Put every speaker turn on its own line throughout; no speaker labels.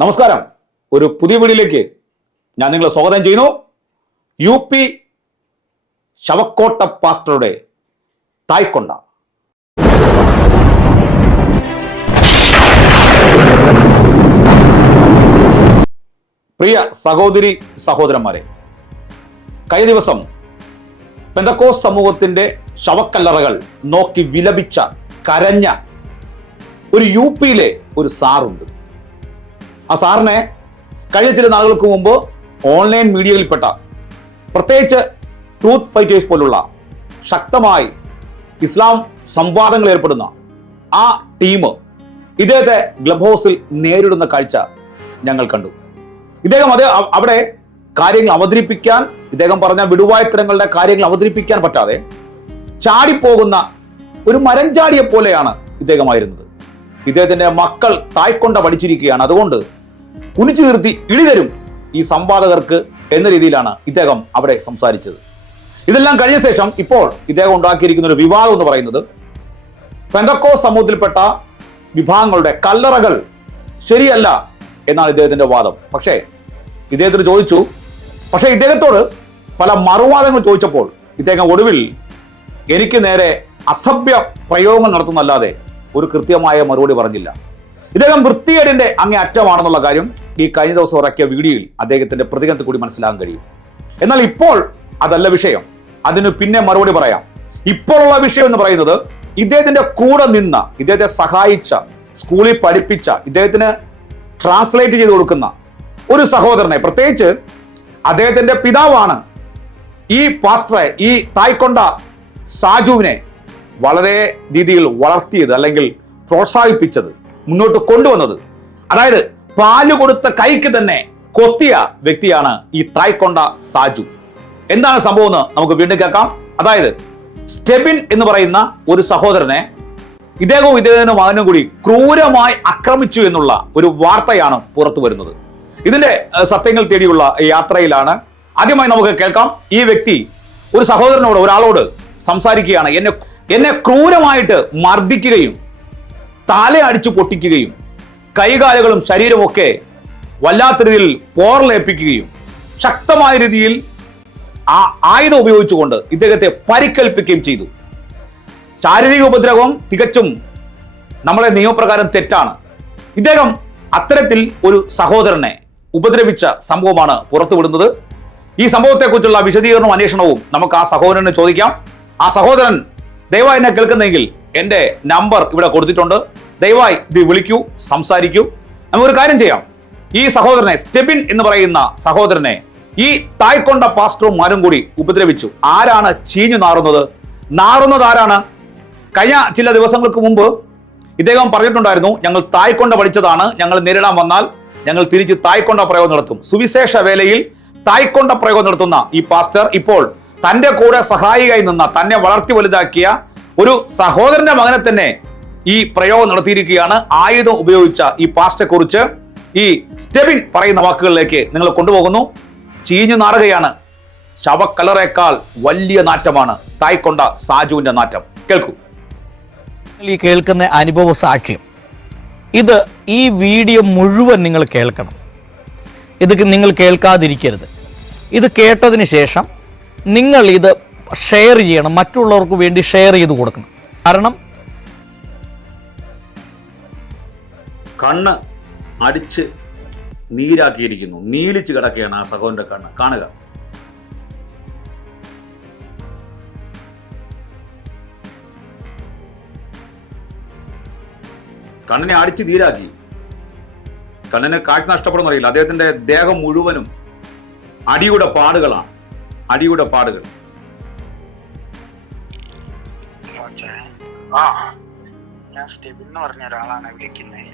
നമസ്കാരം. ഒരു പുതിയ വീടിലേക്ക് ഞാൻ നിങ്ങളെ സ്വാഗതം ചെയ്യുന്നു. U P ശവക്കോട്ട പാസ്റ്ററുടെ തായ്ക്കൊണ്ട. പ്രിയ സഹോദരി സഹോദരന്മാരെ കഴിഞ്ഞ ദിവസം പെന്തക്കോ സമൂഹത്തിന്റെ ശവക്കല്ലറകൾ നോക്കി വിലപിച്ച കരഞ്ഞ ഒരു യു പിയിലെ ഒരു സാറുണ്ട്. ആ സാറിനെ കഴിഞ്ഞ ചില നാളുകൾക്ക് മുമ്പ് ഓൺലൈൻ മീഡിയയിൽപ്പെട്ട പ്രത്യേകിച്ച് ട്രൂത്ത് ഫൈറ്റേഴ്സ് പോലുള്ള ശക്തമായി ഇസ്ലാം സംവാദങ്ങൾ ഏർപ്പെടുന്ന ആ ടീം ഇദ്ദേഹത്തെ ക്ലബ് ഹൗസിൽ നേരിടുന്ന കാഴ്ച ഞങ്ങൾ കണ്ടു. ഇദ്ദേഹം അത് അവിടെ കാര്യങ്ങൾ അവതരിപ്പിക്കാൻ ഇദ്ദേഹം പറഞ്ഞ വിടുവായത്തരങ്ങളുടെ കാര്യങ്ങൾ അവതരിപ്പിക്കാൻ പറ്റാതെ ചാടിപ്പോകുന്ന ഒരു മരം ചാടിയെ പോലെയാണ് ഇദ്ദേഹമായിരുന്നത്. ഇദ്ദേഹത്തിന്റെ മക്കൾ തായ്ക്കൊണ്ട പഠിച്ചിരിക്കുകയാണ്. അതുകൊണ്ട് കുനിച്ചു നിർത്തി ഇളിതരും ഈ സംവാദകർക്ക് എന്ന രീതിയിലാണ് ഇദ്ദേഹം അവിടെ സംസാരിച്ചത്. ഇതെല്ലാം കഴിഞ്ഞ ശേഷം ഇപ്പോൾ ഇദ്ദേഹം ഉണ്ടാക്കിയിരിക്കുന്ന ഒരു വിവാദം എന്ന് പറയുന്നത് പെന്തക്കോ സമൂഹത്തിൽപ്പെട്ട വിഭാഗങ്ങളുടെ കല്ലറകൾ ശരിയല്ല എന്നാണ് ഇദ്ദേഹത്തിന്റെ വാദം. പക്ഷേ ഇദ്ദേഹത്തിന് ചോദിച്ചു. പക്ഷേ ഇദ്ദേഹത്തോട് പല മറുവാദങ്ങൾ ചോദിച്ചപ്പോൾ ഇദ്ദേഹം ഒടുവിൽ എനിക്ക് നേരെ അസഭ്യ പ്രയോഗങ്ങൾ നടത്തുന്നല്ലാതെ ഒരു കൃത്യമായ മറുപടി പറഞ്ഞില്ല. ഇദ്ദേഹം വൃത്തികേടിന്റെ അങ്ങേ അറ്റമാണെന്നുള്ള കാര്യം ഈ കഴിഞ്ഞ ദിവസം ഇറക്കിയ വീഡിയോയിൽ അദ്ദേഹത്തിന്റെ പ്രതികരണത്തിൽ കൂടി മനസ്സിലാക്കാൻ കഴിയും. എന്നാൽ ഇപ്പോൾ അതല്ല വിഷയം. അതിന് പിന്നെ മറുപടി പറയാം. ഇപ്പോഴുള്ള വിഷയം എന്ന് പറയുന്നത് ഇദ്ദേഹത്തിന്റെ കൂടെ നിന്ന ഇദ്ദേഹത്തെ സഹായിച്ച സ്കൂളിൽ പഠിപ്പിച്ച ഇദ്ദേഹത്തിന് ട്രാൻസ്ലേറ്റ് ചെയ്ത് കൊടുക്കുന്ന ഒരു സഹോദരനെ പ്രത്യേകിച്ച് അദ്ദേഹത്തിന്റെ പിതാവാണ് ഈ പാസ്റ്ററെ ഈ തായ്ക്കൊണ്ട സാജുവിനെ വളരെ രീതിയിൽ വളർത്തിയത് അല്ലെങ്കിൽ പ്രോത്സാഹിപ്പിച്ചത് മുന്നോട്ട് കൊണ്ടുവന്നത്. അതായത് പാൽ കൊടുത്ത കൈക്ക് തന്നെ കൊത്തിയ വ്യക്തിയാണ് ഈ തായ്ക്കൊണ്ട സാജു. എന്താണ് സംഭവം എന്ന് നമുക്ക് വീണ്ടും കേൾക്കാം. അതായത് സ്റ്റെബിൻ എന്ന് പറയുന്ന ഒരു സഹോദരനെ ഇദ്ദേഹവും ഇദ്ദേഹത്തിന് മകനും കൂടി ക്രൂരമായി ആക്രമിച്ചു എന്നുള്ള ഒരു വാർത്തയാണ് പുറത്തു വരുന്നത്. ഇതിന്റെ സത്യങ്ങൾ തേടിയുള്ള യാത്രയിലാണ്. ആദ്യമായി നമുക്ക് കേൾക്കാം. ഈ വ്യക്തി ഒരു സഹോദരനോട് ഒരാളോട് സംസാരിക്കുകയാണ്. എന്നെ എന്നെ ക്രൂരമായിട്ട് മർദ്ദിക്കുകയും തല അടിച്ചു പൊട്ടിക്കുകയും കൈകാലുകളും ശരീരമൊക്കെ വല്ലാത്ത രീതിയിൽ പോർലേപ്പിക്കുകയും ശക്തമായ രീതിയിൽ ആ ആയുധം ഉപയോഗിച്ചുകൊണ്ട് ഇദ്ദേഹത്തെ പരിക്കേൽപ്പിക്കുകയും ചെയ്തു. ശാരീരിക ഉപദ്രവം തികച്ചും നമ്മളെ നിയമപ്രകാരം തെറ്റാണ്. ഇദ്ദേഹം അത്തരത്തിൽ ഒരു സഹോദരനെ ഉപദ്രവിച്ച സംഭവമാണ് പുറത്തുവിടുന്നത്. ഈ സംഭവത്തെക്കുറിച്ചുള്ള വിശദീകരണവും അന്വേഷണവും നമുക്ക് ആ സഹോദരനെ ചോദിക്കാം. ആ സഹോദരൻ ദയവായി എന്നെ കേൾക്കുന്നെങ്കിൽ എന്റെ നമ്പർ ഇവിടെ കൊടുത്തിട്ടുണ്ട്. ദയവായി ഇത് വിളിക്കൂ സംസാരിക്കൂ. നമുക്കൊരു കാര്യം ചെയ്യാം. ഈ സഹോദരനെ സ്റ്റെബിൻ എന്ന് പറയുന്ന സഹോദരനെ ഈ തായ്ക്കൊണ്ട പാസ്റ്ററും മാരും കൂടി ഉപദ്രവിച്ചു. ആരാണ് ചീഞ്ഞു നാറുന്നത്? നാറുന്നത് ആരാണ്? കഴിഞ്ഞ ചില ദിവസങ്ങൾക്ക് മുമ്പ് ഇദ്ദേഹം പറഞ്ഞിട്ടുണ്ടായിരുന്നു ഞങ്ങൾ തായ്ക്കൊണ്ട പഠിച്ചതാണ് ഞങ്ങൾ നേരിടാൻ വന്നാൽ ഞങ്ങൾ തിരിച്ച് തായ്ക്കൊണ്ട പ്രയോഗം നടത്തും. സുവിശേഷ വേലയിൽ തായ്ക്കൊണ്ട പ്രയോഗം നടത്തുന്ന ഈ പാസ്റ്റർ ഇപ്പോൾ തന്റെ കൂടെ സഹായിയായി നിന്ന തന്നെ വളർത്തി വലുതാക്കിയ ഒരു സഹോദരന്റെ മകനെ തന്നെ ഈ പ്രയോഗം നടത്തിയിരിക്കുകയാണ്. ആയുധം ഉപയോഗിച്ച ഈ പാസ്റ്ററെ കുറിച്ച് ഈ സ്റ്റെബിൻ പറയുന്ന വാക്കുകളിലേക്ക് നിങ്ങൾ കൊണ്ടുപോകുന്നു. ചീഞ്ഞു നാറുകയാണ്. ശവക്കലറേക്കാൾ വലിയ നാറ്റമാണ്. തായ്ക്കൊണ്ട സാജുവിന്റെ നാറ്റം. കേൾക്കൂ.
ഈ കേൾക്കുന്ന അനുഭവ സാക്ഷ്യം. ഇത് ഈ വീഡിയോ മുഴുവൻ നിങ്ങൾ കേൾക്കണം. ഇത് നിങ്ങൾ കേൾക്കാതിരിക്കരുത്. ഇത് കേട്ടതിന് ശേഷം നിങ്ങൾ ഇത് ഷെയർ ചെയ്യണം മറ്റുള്ളവർക്ക് വേണ്ടി ഷെയർ ചെയ്ത് കൊടുക്കണം. കാരണം
കണ്ണ് അടിച്ച് നീരാക്കിയിരിക്കുന്നു. നീലിച്ച് കിടക്കുകയാണ് ആ സഹോദരന്റെ കണ്ണ്. കാണുക. കണ്ണിനെ അടിച്ച് നീരാക്കി. കണ്ണിന് കാഴ്ച നഷ്ടപ്പെടുന്നറിയില്ല അദ്ദേഹത്തിന്റെ ദേഹം മുഴുവനും അടിയുടെ പാടുകളാണ്. അടിയുടെ പാടുകൾ.
ആ ഞാൻ സ്റ്റെബിൻ എന്ന് പറഞ്ഞ ഒരാളാണ് വിളിക്കുന്നത്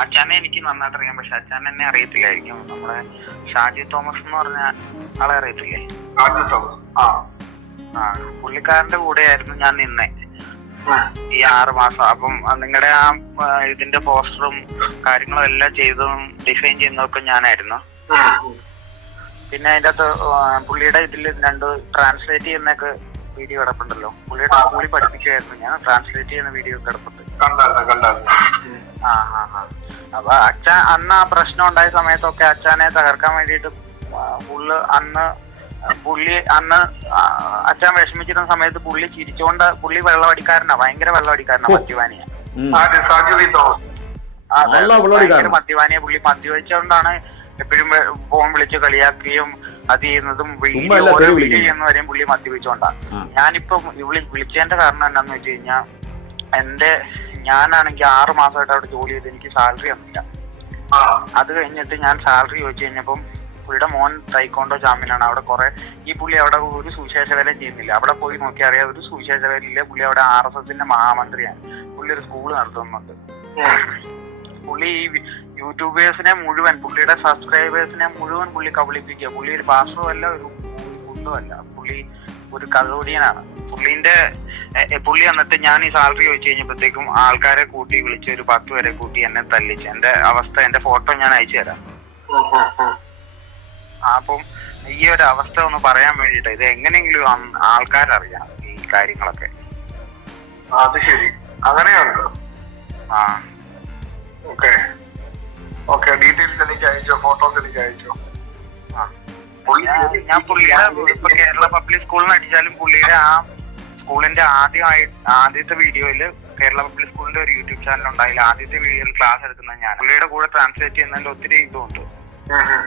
അച്ഛനെ എനിക്ക് നന്നായിട്ട് അറിയാം പക്ഷെ അച്ഛൻ എന്നെ അറിയത്തില്ലായിരിക്കും. നമ്മളെ ഷാജി തോമസ് എന്ന് പറഞ്ഞ ആളെ അറിയത്തില്ലേ? ആ. ആ പുള്ളിക്കാരന്റെ കൂടെയായിരുന്നു ഞാൻ നിന്നേ. ഈ ആറ് മാസം. അപ്പം നിങ്ങളുടെ ആ ആ, ഇതിന്റെ പോസ്റ്ററും കാര്യങ്ങളും എല്ലാം ചെയ്തതും ഡിസൈൻ ചെയ്യുന്നതൊക്കെ ഞാനായിരുന്നു. പിന്നെ അതിന്റെ അകത്ത് പുള്ളിയുടെ ഇതിൽ രണ്ട് ട്രാൻസ്ലേറ്റ് ചെയ്യുന്നൊക്കെ വീഡിയോ കിടപ്പുണ്ടല്ലോ. പുള്ളിയുടെ പുള്ളി പഠിപ്പിക്കുമായിരുന്നു ഞാൻ ട്രാൻസ്ലേറ്റ് ചെയ്യുന്ന വീഡിയോ കിടപ്പുണ്ട്.
കണ്ടായിരുന്നു കണ്ടായിരുന്നു.
ആ ആ ആ. അപ്പൊ അച്ഛൻ അന്ന് ആ പ്രശ്നം ഉണ്ടായ സമയത്തൊക്കെ അച്ഛനെ തകർക്കാൻ വേണ്ടിയിട്ട് പുള്ളി അന്ന് പുള്ളി അന്ന് അച്ഛൻ വിഷമിച്ചിരുന്ന സമയത്ത് പുള്ളി ചിരിച്ചുകൊണ്ട് പുള്ളി വെള്ളമടിക്കാരനാ ഭയങ്കര വെള്ളമടിക്കാരനാ. മദ്യപാനിയ. ഭയങ്കര മദ്യപാനിയെ പുള്ളി മദ്യപിച്ചുകൊണ്ടാണ് എപ്പോഴും ഫോൺ വിളിച്ച് കളിയാക്കുകയും അത് ചെയ്യുന്നതും ഓരോ വീഡിയോ. ചെയ്യുന്നവരെയും പുള്ളി മദ്യപിച്ചുകൊണ്ടാണ് ഞാനിപ്പം ഇവിളി വിളി വിളിച്ചതിന്റെ കാരണം എന്നാന്ന് വെച്ച് കഴിഞ്ഞാൽ എന്റെ ഞാനാണെങ്കിൽ ആറ് മാസമായിട്ട് അവിടെ ജോലി ചെയ്ത് എനിക്ക് സാലറി ഒന്നുമില്ല അത് കഴിഞ്ഞിട്ട് ഞാൻ സാലറി ചോദിച്ചു കഴിഞ്ഞപ്പം പുള്ളിയുടെ മോൻ തൈക്കോണ്ടോ ജാമ്യനാണ് അവിടെ കുറെ ഈ പുള്ളി അവിടെ ഒരു സുവിശേഷ വേല ചെയ്യുന്നില്ല. അവിടെ പോയി നോക്കി അറിയാം ഒരു സുവിശേഷ വേലയില്ല പുള്ളി അവിടെ ആർ എസ് എസിന്റെ മഹാമന്ത്രിയാണ്. പുള്ളി ഒരു സ്കൂൾ നടത്തുന്നുണ്ട്. പുള്ളി ഈ യൂട്യൂബേഴ്സിനെ മുഴുവൻ പുള്ളിയുടെ സബ്സ്ക്രൈബേഴ്സിനെ മുഴുവൻ പുള്ളി കബളിപ്പിക്കുക. പുള്ളി ഒരു പാസ്റ്ററും അല്ല ഒരു അല്ല. പുള്ളി ഒരു കഥോടിയനാണ്. പുള്ളിന്റെ പുള്ളി എന്നിട്ട് ഞാൻ ഈ സാലറി ചോദിച്ചു കഴിഞ്ഞപ്പോഴത്തേക്കും ആൾക്കാരെ കൂട്ടി വിളിച്ച് ഒരു പത്ത് പേരെ കൂട്ടി എന്നെ തല്ലിച്ച്. എന്റെ അവസ്ഥ എന്റെ ഫോട്ടോ ഞാൻ അയച്ചു തരാം. അപ്പം ഈ ഒരു അവസ്ഥ ഒന്ന് പറയാൻ വേണ്ടിട്ട് ഇത് എങ്ങനെയെങ്കിലും ആൾക്കാരറിയാം ഈ കാര്യങ്ങളൊക്കെ.
അത് ശരി. അങ്ങനെയാണല്ലോ
ആ.
ഓക്കെ. ഓക്കെ ഡീറ്റെയിൽസ് എനിക്ക് അയച്ചോ ഫോട്ടോസ് എനിക്ക് അയച്ചോ?
ഞാൻ- പുള്ളിയുടെ ഇപ്പൊ കേരള പബ്ലിക് സ്കൂളിൽ അടിച്ചാലും പുള്ളിയുടെ ആ സ്കൂളിന്റെ ആദ്യമായി ആദ്യത്തെ വീഡിയോയിൽ കേരള പബ്ലിക് സ്കൂളിന്റെ ഒരു യൂട്യൂബ് ചാനൽ ഉണ്ടായില്ല. ആദ്യത്തെ വീഡിയോയിൽ ക്ലാസ് എടുക്കുന്ന ഞാൻ. പുള്ളിയുടെ കൂടെ ട്രാൻസ്ലേറ്റ് ചെയ്യുന്നതിൽ ഒത്തിരി ഇതുണ്ട്.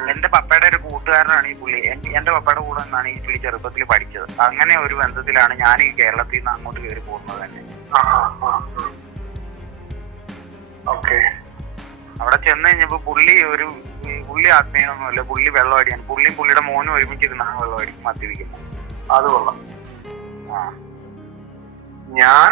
എന്റെ പപ്പയുടെ ഒരു കൂട്ടുകാരനാണ് ഈ പുള്ളി. എന്റെ പപ്പയുടെ കൂടെ നിന്നാണ് ഈ പുള്ളി ചെറുപ്പത്തിൽ പഠിച്ചത്. അങ്ങനെ ഒരു ബന്ധത്തിലാണ് ഞാൻ ഈ കേരളത്തിൽ നിന്ന് അങ്ങോട്ട് കയറി പോകുന്നത് തന്നെ.
ഓക്കെ
അവിടെ ചെന്ന് കഴിഞ്ഞപ്പോ പുള്ളി ഒരു പുള്ളി ആത്മീയൊന്നുമല്ല പുള്ളി വെള്ളമടിയാണ് പുള്ളി പുള്ളിയുടെ മോനും ഒരുമിച്ചിരുന്നാണ് വെള്ളമടി മദ്യപിക്കുന്നത്
അത് കൊള്ളാം.
ആ.
ഞാൻ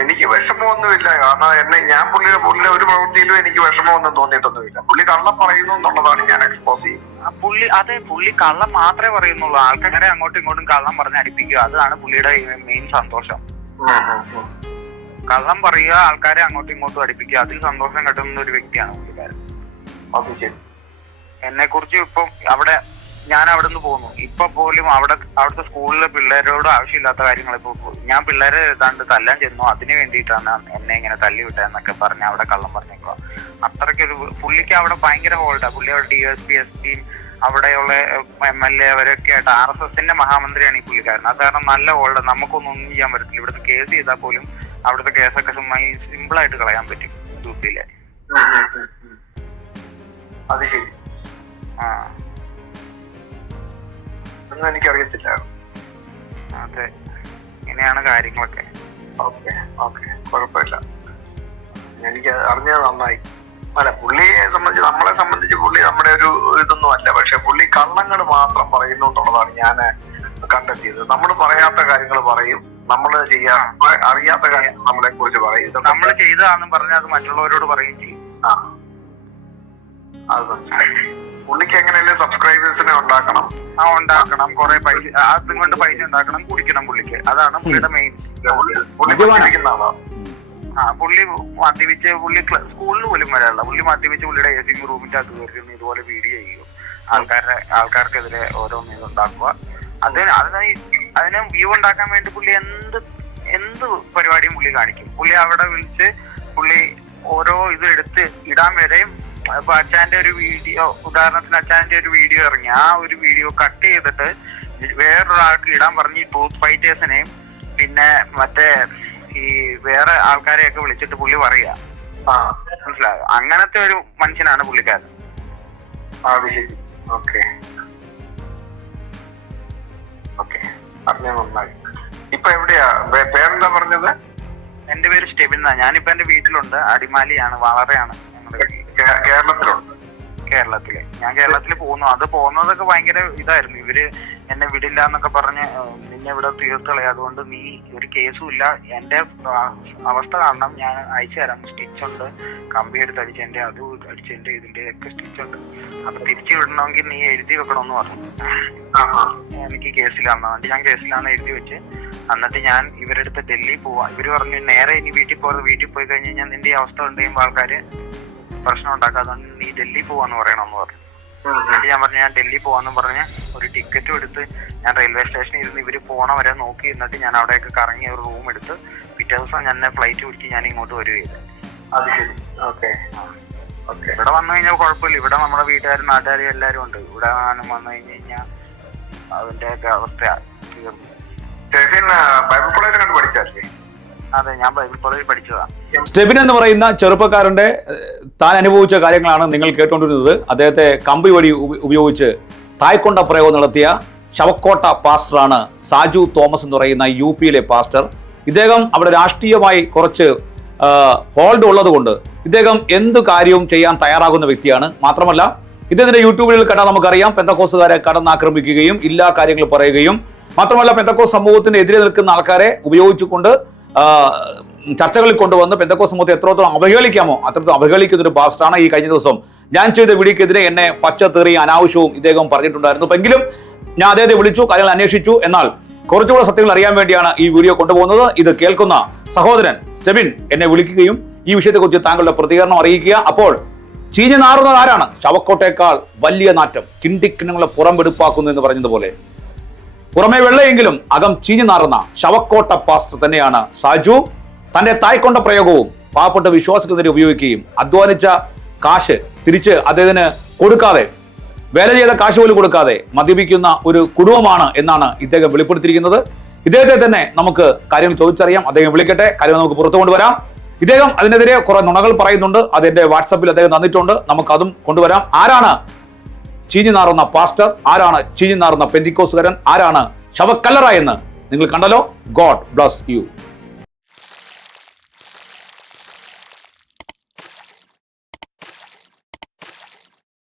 എനിക്ക് വിഷമമൊന്നുമില്ല. കാരണം എന്നെ ഞാൻ പുള്ളിയുടെ പുള്ളിയുടെ ഒരു പ്രവൃത്തിയിലും എനിക്ക് വിഷമമൊന്നും തോന്നിയിട്ടൊന്നുമില്ല. പുള്ളി കള്ളം പറയുന്നു എന്നുള്ളതാണ് ഞാൻ എക്സ്പോസ് ചെയ്യുന്നത്.
പുള്ളി അതെ പുള്ളി കള്ളം മാത്രമേ പറയുന്നുള്ളൂ. ആൾക്കാരെ അങ്ങോട്ടും ഇങ്ങോട്ടും കള്ളം പറഞ്ഞ് അടിപ്പിക്കുക. അതാണ് പുള്ളിയുടെ മെയിൻ സന്തോഷം. കള്ളം പറയുക ആൾക്കാരെ അങ്ങോട്ടും ഇങ്ങോട്ടും അടിപ്പിക്കുക അതിൽ സന്തോഷം കിട്ടുന്ന ഒരു വ്യക്തിയാണ് എന്നെ കുറിച്ച് ഇപ്പം അവിടെ ഞാൻ അവിടെ നിന്ന് പോകുന്നു ഇപ്പൊ പോലും അവിടെ അവിടുത്തെ സ്കൂളിലെ പിള്ളേരോട് ആവശ്യമില്ലാത്ത കാര്യങ്ങൾ ഇപ്പൊ പോ- ഞാൻ പിള്ളേരെ ഏതാണ്ട് തല്ലാൻ ചെന്നു. അതിന് വേണ്ടിയിട്ടാണ് എന്നെ ഇങ്ങനെ തല്ലി വിട്ടതെന്നൊക്കെ പറഞ്ഞ് അവിടെ കള്ളം പറഞ്ഞേക്കുക. അത്രയ്ക്കൊരു പുള്ളിക്ക് അവിടെ ഭയങ്കര ഹോൾഡാ. പുള്ളി അവിടെ ഡി എസ് പി എസ് പിയും അവിടെയുള്ള എം എൽ എ അവരൊക്കെ ആയിട്ട് ആർ എസ് എസിന്റെ മഹാമന്ത്രിയാണ് ഈ പുള്ളിക്കാരൻ. അത് കാരണം നല്ല ഹോൾഡാ. നമുക്കൊന്നും ഒന്നും ചെയ്യാൻ പറ്റത്തില്ല. ഇവിടുത്തെ കേസ് ചെയ്താൽ പോലും അവിടുത്തെ കേസൊക്കെ ചുമ്മാ സിമ്പിൾ ആയിട്ട് കളയാൻ പറ്റും യു പിയിലെ
ഉം, ഉം, ഉം, ഉം. അത് ശരി.
ആ.
ഒന്നും എനിക്കറിയത്തില്ല.
അതെ. ഇങ്ങനെയാണ് കാര്യങ്ങളൊക്കെ.
Okay okay. കുഴപ്പമില്ല. എനിക്ക് അറിഞ്ഞത് നന്നായി. അല്ല പുള്ളിയെ സംബന്ധിച്ച് നമ്മളെ സംബന്ധിച്ച് പുള്ളി നമ്മുടെ ഒരു ഇതൊന്നും അല്ല. പക്ഷെ പുള്ളി കള്ളങ്ങൾ മാത്രം പറയുന്നു എന്നുള്ളതാണ് ഞാൻ കണ്ടെത്തിയത് നമ്മൾ പറയാത്ത കാര്യങ്ങൾ പറയും. നമ്മൾ ചെയ്യാ അറിയാത്ത കാര്യങ്ങൾ നമ്മളെ കുറിച്ച് പറയും.
നമ്മൾ ചെയ്തതാണെന്ന് പറഞ്ഞാൽ അത് മറ്റുള്ളവരോട് പറയുകയും ചെയ്യും.
ആ. അത്. പുള്ളിക്ക് എങ്ങനെയല്ലേ സബ്സ്ക്രൈബേഴ്സിനെ ഉണ്ടാക്കണം?
ആ ഉണ്ടാക്കണം. കുറെ പൈസ അതും കൊണ്ട് പൈസ ഉണ്ടാക്കണം. കുടിക്കണം പുള്ളിക്ക്. അതാണ് പുള്ളിയുടെ മെയിൻ
പുള്ളി
ആ പുള്ളി മദ്യപിച്ച് പുള്ളി സ്കൂളിൽ പോലും വരാറില്ല. പുള്ളി മദ്യപിച്ച് പുള്ളിയുടെ എ സി റൂമിന്റെ അകത്ത് കയറി ഇതുപോലെ വീഡിയോ ചെയ്യും. ആൾക്കാരുടെ ആൾക്കാർക്കെതിരെ ഓരോന്നും ഇത് ഉണ്ടാക്കുക അതിന് അതിന് അതിന് വ്യൂ ഉണ്ടാക്കാൻ വേണ്ടി പുള്ളി എന്ത് എന്ത് പരിപാടിയും പുള്ളി കാണിക്കും. പുള്ളി അവിടെ വിളിച്ച് പുള്ളി ഓരോ ഇത് എടുത്ത് ഇടാൻ വരെയും ഇപ്പൊ അച്ഛാന്റെ ഒരു വീഡിയോ ഉദാഹരണത്തിന് അച്ഛാന്റെ ഒരു വീഡിയോ ഇറങ്ങി. ആ ഒരു വീഡിയോ കട്ട് ചെയ്തിട്ട് വേറൊരാൾക്ക് ഇടാൻ പറഞ്ഞ് ഈ ട്രൂത്ത് ഫൈറ്റേഴ്സിനെയും പിന്നെ മറ്റേ ഈ വേറെ ആൾക്കാരെയൊക്കെ വിളിച്ചിട്ട് പുള്ളി പറയുക.
ആ.
മനസ്സിലായോ? അങ്ങനത്തെ ഒരു മനുഷ്യനാണ് പുള്ളിക്കാരൻ.
ഓക്കെ. അറിഞ്ഞ നന്നായി. ഇപ്പൊ എവിടെയാ? പേരെന്താ പറഞ്ഞത്?
എന്റെ പേര് സ്റ്റെബിൻ ഞാനിപ്പോ എന്റെ വീട്ടിലുണ്ട്. അടിമാലിയാണ് വളരെയാണ്
കേരളത്തിലുണ്ട്.
കേരളത്തിൽ. ഞാൻ കേരളത്തിൽ പോകുന്നു. അത് പോകുന്നതൊക്കെ ഭയങ്കര ഇതായിരുന്നു. ഇവർ എന്നെ വിടില്ല എന്നൊക്കെ പറഞ്ഞ് നിന്നെ ഇവിടെ തീർത്തളെ അതുകൊണ്ട് നീ ഒരു കേസും ഇല്ല. എന്റെ അവസ്ഥ കാരണം ഞാൻ അയച്ചു തരാം. സ്റ്റിച്ച് ഉണ്ട് കമ്പി എടുത്ത് അടിച്ചതിന്റെ അത് അടിച്ചതിന്റെ ഇതിന്റെ ഒക്കെ സ്റ്റിച്ച് ഉണ്ട് അപ്പൊ തിരിച്ചു വിടണമെങ്കിൽ നീ എഴുതി വെക്കണമെന്ന് പറഞ്ഞു. എനിക്ക് കേസിലാന്ന് അതുകൊണ്ട് ഞാൻ കേസിലാന്ന് എഴുതി വെച്ച്. എന്നിട്ട് ഞാൻ ഇവരെടുത്ത് ഡൽഹി പോവാ. ഇവർ പറഞ്ഞു നേരെ ഇനി വീട്ടിൽ പോകാതെ വീട്ടിൽ പോയി കഴിഞ്ഞ് കഴിഞ്ഞാൽ നിന്റെ ഈ അവസ്ഥ ഉണ്ട് കഴിയുമ്പോൾ ആൾക്കാര് പ്രശ്നം ഉണ്ടാക്കാതെ നീ ഡൽഹി പോവാന്ന് പറയണമെന്ന് പറഞ്ഞു. എന്നിട്ട് ഞാൻ പറഞ്ഞു ഞാൻ ഡൽഹി പോവാന്ന് പറഞ്ഞ് ഒരു ടിക്കറ്റും എടുത്ത് ഞാൻ റെയിൽവേ സ്റ്റേഷനിൽ ഇരുന്ന് ഇവർ പോണ വരെ നോക്കി എന്നിട്ട് ഞാൻ അവിടെയൊക്കെ കറങ്ങി ഒരു റൂം എടുത്ത് പിറ്റേ ദിവസം ഞാൻ ഫ്ലൈറ്റ് പിടിച്ച് ഞാൻ ഇങ്ങോട്ട് വരികയില്ല
അത് ശരി. ഓക്കെ ഓക്കെ
ഇവിടെ വന്നു കഴിഞ്ഞാൽ കുഴപ്പമില്ല. ഇവിടെ നമ്മുടെ വീട്ടുകാരും നാട്ടുകാരും എല്ലാരും ഉണ്ട്. ഇവിടെ വന്നു കഴിഞ്ഞു കഴിഞ്ഞാൽ അതിന്റെ ഒക്കെ അവസ്ഥ തീർന്നു
ബൈബിൾ കോളേജിൽ കണ്ട് പഠിച്ചല്ലേ
അതെ ഞാൻ പഠിച്ചതാ.
സ്റ്റെബിൻ എന്ന് പറയുന്ന ചെറുപ്പക്കാരന്റെ താൻ അനുഭവിച്ച കാര്യങ്ങളാണ് നിങ്ങൾ കേട്ടുകൊണ്ടിരുന്നത്. അദ്ദേഹത്തെ കമ്പി വഴി ഉപ- ഉപയോഗിച്ച് തായ്ക്കൊണ്ട പ്രയോഗം നടത്തിയ ശവക്കോട്ട പാസ്റ്ററാണ് സാജു തോമസ് എന്ന് പറയുന്ന യു പിയിലെ പാസ്റ്റർ. ഇദ്ദേഹം അവിടെ രാഷ്ട്രീയമായി കുറച്ച് ഹോൾഡ് ഉള്ളത് കൊണ്ട് ഇദ്ദേഹം എന്ത് കാര്യവും ചെയ്യാൻ തയ്യാറാകുന്ന വ്യക്തിയാണ്. മാത്രമല്ല ഇദ്ദേഹത്തിന്റെ യൂട്യൂബിൽ കണ്ടാൽ നമുക്കറിയാം പെന്തക്കോസുകാരെ കടന്നാക്രമിക്കുകയും ഇല്ലാ കാര്യങ്ങൾ പറയുകയും. മാത്രമല്ല പെന്തക്കോസ് സമൂഹത്തിന് എതിരെ നിൽക്കുന്ന ആൾക്കാരെ ഉപയോഗിച്ചുകൊണ്ട് ചർച്ചകളിൽ കൊണ്ടുവന്ന് പെന്തക്കോസ് സമൂഹത്തെ എത്രത്തോളം അവഹേളിക്കാമോ അത്രത്തോളം അവഹേളിക്കുന്ന ഒരു പാസ്റ്റാണ് ഈ കഴിഞ്ഞ ദിവസം. ഞാൻ ചെയ്ത വിളിക്കെതിരെ എന്നെ പച്ച തെറി അനാവശ്യവും ഇദ്ദേഹം പറഞ്ഞിട്ടുണ്ടായിരുന്നു. അപ്പൊ എങ്കിലും ഞാൻ അദ്ദേഹത്തെ വിളിച്ചു കാര്യങ്ങൾ അന്വേഷിച്ചു. എന്നാൽ കുറച്ചുകൂടെ സത്യങ്ങൾ അറിയാൻ വേണ്ടിയാണ് ഈ വീഡിയോ കൊണ്ടുപോകുന്നത്. ഇത് കേൾക്കുന്ന സഹോദരൻ സ്റ്റെബിൻ എന്നെ വിളിക്കുകയും ഈ വിഷയത്തെക്കുറിച്ച് താങ്കളുടെ പ്രതികരണം അറിയിക്കുക. അപ്പോൾ ചീഞ്ഞു നാറുന്നത് ആരാണ്? ശവക്കോട്ടേക്കാൾ വലിയ നാറ്റം കിണ്ടിക്കിണങ്ങളെ പുറംവെടുപ്പാക്കുന്നു എന്ന് പറഞ്ഞതുപോലെ. പുറമെ വെള്ളയെങ്കിലും അകം ചീഞ്ഞു നാറുന്ന ശവക്കോട്ട പാസ്റ്റർ തന്നെയാണ് സാജു. തന്റെ തായ്ക്കൊണ്ട പ്രയോഗവും പാവപ്പെട്ട വിശ്വാസികൾക്കെതിരെ ഉപയോഗിക്കുകയും അധ്വാനിച്ച കാശ് തിരിച്ച് അദ്ദേഹത്തിന് കൊടുക്കാതെ വേല ചെയ്ത കാശ് പോലും കൊടുക്കാതെ മദ്യപിക്കുന്ന ഒരു കുടുംബമാണ് എന്നാണ് ഇദ്ദേഹം വെളിപ്പെടുത്തിയിരിക്കുന്നത്. ഇദ്ദേഹത്തെ തന്നെ നമുക്ക് കാര്യങ്ങൾ ചോദിച്ചറിയാം. അദ്ദേഹം വിളിക്കട്ടെ. കാര്യങ്ങൾ നമുക്ക് പുറത്തു കൊണ്ടുവരാം. ഇദ്ദേഹം അതിനെതിരെ കുറെ നുണകൾ പറയുന്നുണ്ട്. അതെന്റെ വാട്സപ്പിൽ അദ്ദേഹം തന്നിട്ടുണ്ട്. നമുക്ക് അതും കൊണ്ടുവരാം. ആരാണ് ചീഞ്ഞു നാറുന്ന പാസ്റ്റർ ആരാണ് ചീഞ്ഞു നാറുന്ന പെന്തിക്കോസുകാരൻ ആരാണ് ശവക്കല്ലറ എന്ന് നിങ്ങൾ കണ്ടല്ലോ. God bless you.